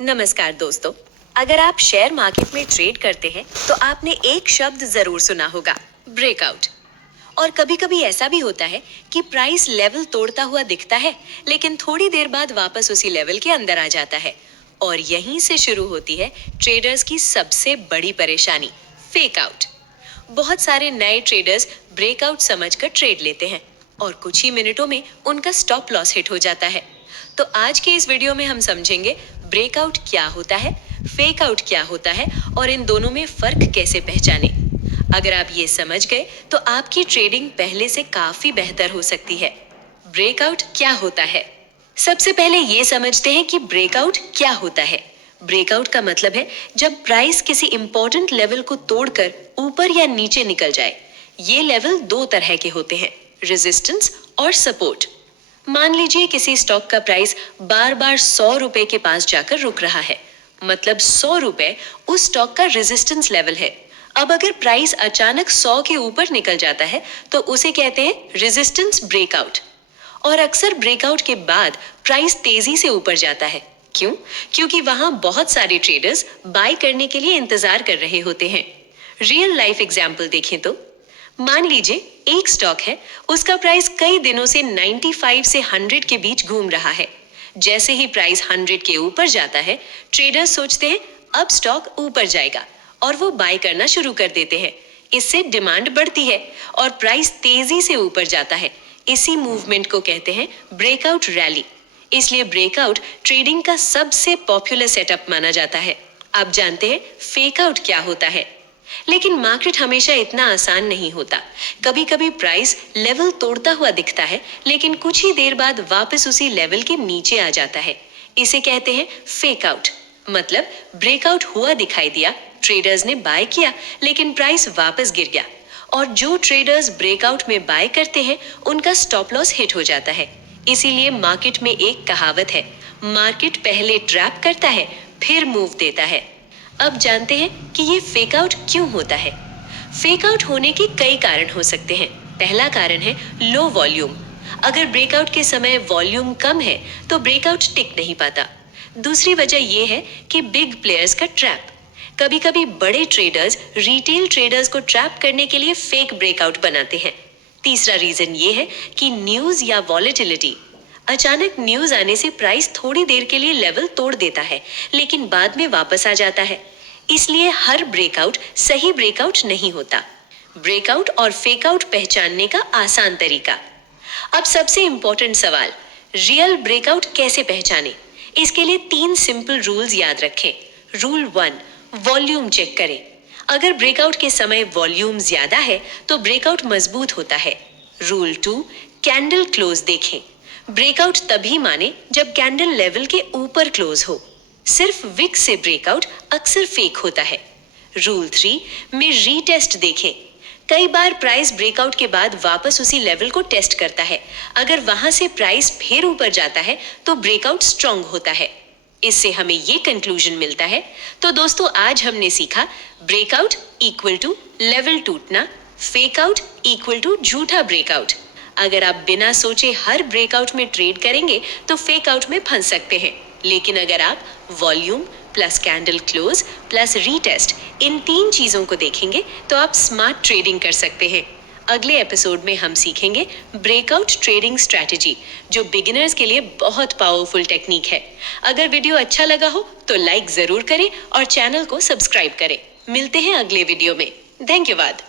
नमस्कार दोस्तों। अगर आप शेयर मार्केट में ट्रेड करते हैं तो आपने एक शब्द जरूर सुना होगा, ब्रेकआउट। और कभी-कभी ऐसा भी होता है कि प्राइस लेवल तोड़ता हुआ दिखता है, लेकिन थोड़ी देर बाद वापस उसी लेवल के अंदर आ जाता है। और यहीं से शुरू होती है ट्रेडर्स की सबसे बड़ी परेशानी, फेक आउट। बहुत सारे नए ट्रेडर्स ब्रेकआउट समझकर ट्रेड लेते हैं और कुछ ही मिनटों में उनका स्टॉप लॉस हिट हो जाता है। तो आज के इस वीडियो में हम समझेंगे ब्रेकआउट क्या होता है, फेक आउट क्या होता है और इन दोनों में फर्क कैसे पहचाने। अगर आप ये समझ गए तो आपकी ट्रेडिंग पहले से काफी बेहतर हो सकती है। ब्रेकआउट क्या होता है? सबसे पहले ये समझते हैं कि ब्रेकआउट क्या होता है। ब्रेकआउट का मतलब है जब प्राइस किसी इंपॉर्टेंट लेवल को तोड़कर ऊपर या नीचे निकल जाए। ये लेवल दो तरह के होते हैं, रेजिस्टेंस और सपोर्ट। मान लीजिए किसी स्टॉक का प्राइस बार बार 100 रुपए के पास जाकर रुक रहा है, मतलब 100 रुपए उस स्टॉक का रेजिस्टेंस लेवल है। अब अगर प्राइस अचानक 100 के ऊपर निकल जाता है तो उसे कहते हैं रेजिस्टेंस ब्रेकआउट। और अक्सर ब्रेकआउट के बाद प्राइस तेजी से ऊपर जाता है। क्यों? क्योंकि वहां बहुत सारे ट्रेडर्स बाय करने के लिए इंतजार कर रहे होते हैं। रियल लाइफ एग्जाम्पल देखें तो मान लीजिए एक स्टॉक है, उसका प्राइस कई दिनों से 95 से 100 के बीच घूम रहा है। जैसे ही प्राइस 100 के ऊपर जाता है, ट्रेडर्स सोचते हैं अब स्टॉक ऊपर जाएगा और वो बाय करना शुरू कर देते हैं। इससे डिमांड बढ़ती है और प्राइस तेजी से ऊपर जाता है। इसी मूवमेंट को कहते हैं ब्रेकआउट रैली। इसलिए ब्रेकआउट ट्रेडिंग का सबसे पॉपुलर सेटअप माना जाता है। आप जानते हैं फेक आउट क्या होता है? लेकिन मार्केट हमेशा इतना आसान नहीं होता। कभी कभी प्राइस लेवल तोड़ता हुआ दिखता है, लेकिन कुछ ही देर बाद वापस उसी लेवल के नीचे आ जाता है। इसे कहते हैं फेक आउट। मतलब ब्रेकआउट हुआ दिखाई दिया, ट्रेडर्स ने बाय किया, लेकिन प्राइस वापस गिर गया। और जो ट्रेडर्स ब्रेकआउट में बाय करते हैं उनका स्टॉप लॉस हिट हो जाता है। इसीलिए मार्केट में एक कहावत है, मार्केट पहले ट्रैप करता है फिर मूव देता है। अब जानते हैं कि ये फेक आउट क्यों होता है। फेक आउट होने के कई कारण हो सकते हैं। पहला कारण है लो वॉल्यूम। अगर ब्रेकआउट के समय वॉल्यूम कम है तो ब्रेकआउट टिक नहीं पाता। दूसरी वजह यह है कि बिग प्लेयर्स का ट्रैप। कभी कभी बड़े ट्रेडर्स रिटेल ट्रेडर्स को ट्रैप करने के लिए फेक ब्रेकआउट बनाते हैं। तीसरा रीजन ये है कि न्यूज या वॉलेटिलिटी। अचानक न्यूज आने से प्राइस थोड़ी देर के लिए लेवल तोड़ देता है, लेकिन बाद में वापस आ जाता है। इसलिए हर ब्रेकआउट सही ब्रेकआउट नहीं होता। ब्रेकआउट और फेकआउट पहचानने का आसान तरीका। अब सबसे इंपॉर्टेंट सवाल, रियल ब्रेकआउट कैसे पहचाने? इसके लिए 3 सिंपल रूल्स याद रखें। रूल 1, वॉल्यूम चेक करें। अगर ब्रेकआउट के समय वॉल्यूम ज्यादा है तो ब्रेकआउट मजबूत होता है। रूल 2, कैंडल क्लोज देखें। ब्रेकआउट तभी माने जब कैंडल लेवल के ऊपर क्लोज हो। सिर्फ विक से ब्रेकआउट अक्सर फेक होता है। रूल 3 में रीटेस्ट देखें। कई बार प्राइस ब्रेकआउट के बाद वापस उसी लेवल को टेस्ट करता है। अगर वहां से प्राइस फिर ऊपर जाता है तो ब्रेकआउट स्ट्रांग होता है। इससे हमें ये कंक्लूजन मिलता है। तो दोस्तों, आज हमने सीखा ब्रेकआउट इक्वल टू लेवल टूटना, फेक आउट इक्वल टू झूठा ब्रेकआउट। अगर आप बिना सोचे हर ब्रेकआउट में ट्रेड करेंगे तो फेक आउट में फंस सकते हैं। लेकिन अगर आप volume plus candle close plus retest, इन 3 चीजों को देखेंगे तो आप स्मार्ट ट्रेडिंग कर सकते हैं। अगले एपिसोड में हम सीखेंगे ब्रेकआउट ट्रेडिंग स्ट्रैटेजी, जो बिगिनर्स के लिए बहुत पावरफुल टेक्निक है। अगर वीडियो अच्छा लगा हो तो लाइक जरूर करें और चैनल को सब्सक्राइब करें। मिलते हैं अगले वीडियो में। धन्यवाद।